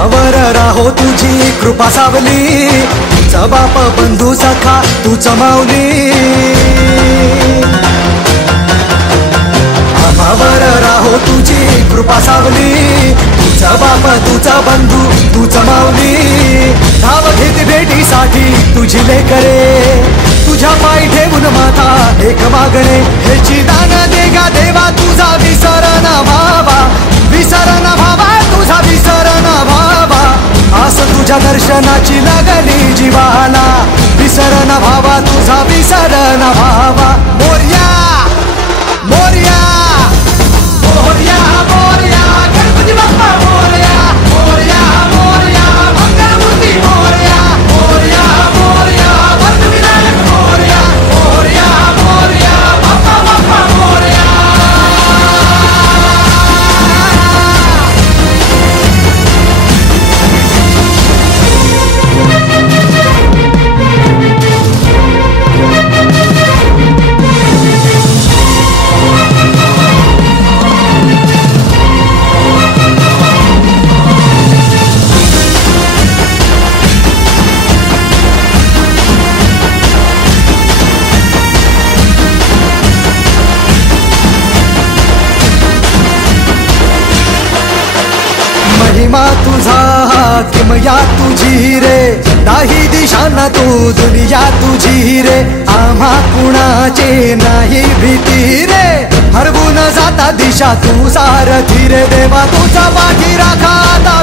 आम्हावर राहो तुझी कृपा सावली, तुझा बाप बंधू सखा तूच माऊली. आम्हावर राहो तुझी कृपा सावली, तुझा बाप तुझा बंधू तूच माऊली. धाव घेत भेटीसाठी तुझी लेकरे, तुझ्या पायी ठेवून माथा एक मागणे. ह्याची दान दे गा देवा तुझा विसर न भावा, विसर न भावा तुझा विसर न भावा. आस तुझ्या दर्शनाची लागली जीवाला, विसर न भावा तुझा विसर न भावा. मोरया मोरया मोरया मोरया गणपती बाप्पा मोरया, मोरया मोरया मंगलमूर्ती मोरया, मोरया मोरया वरदविनायक मोरया, मोरया मोरया बाप्पा बाप्पा मोरया. महिमा तुझा किमया तुझी रे, नाही दिशांना तू दुनिया तुझी रे. आम्हा कुणाचे नाही भीती रे, हरवून जाता दिशा तू सारथी रे. देवा तुझा पाठी राखा आता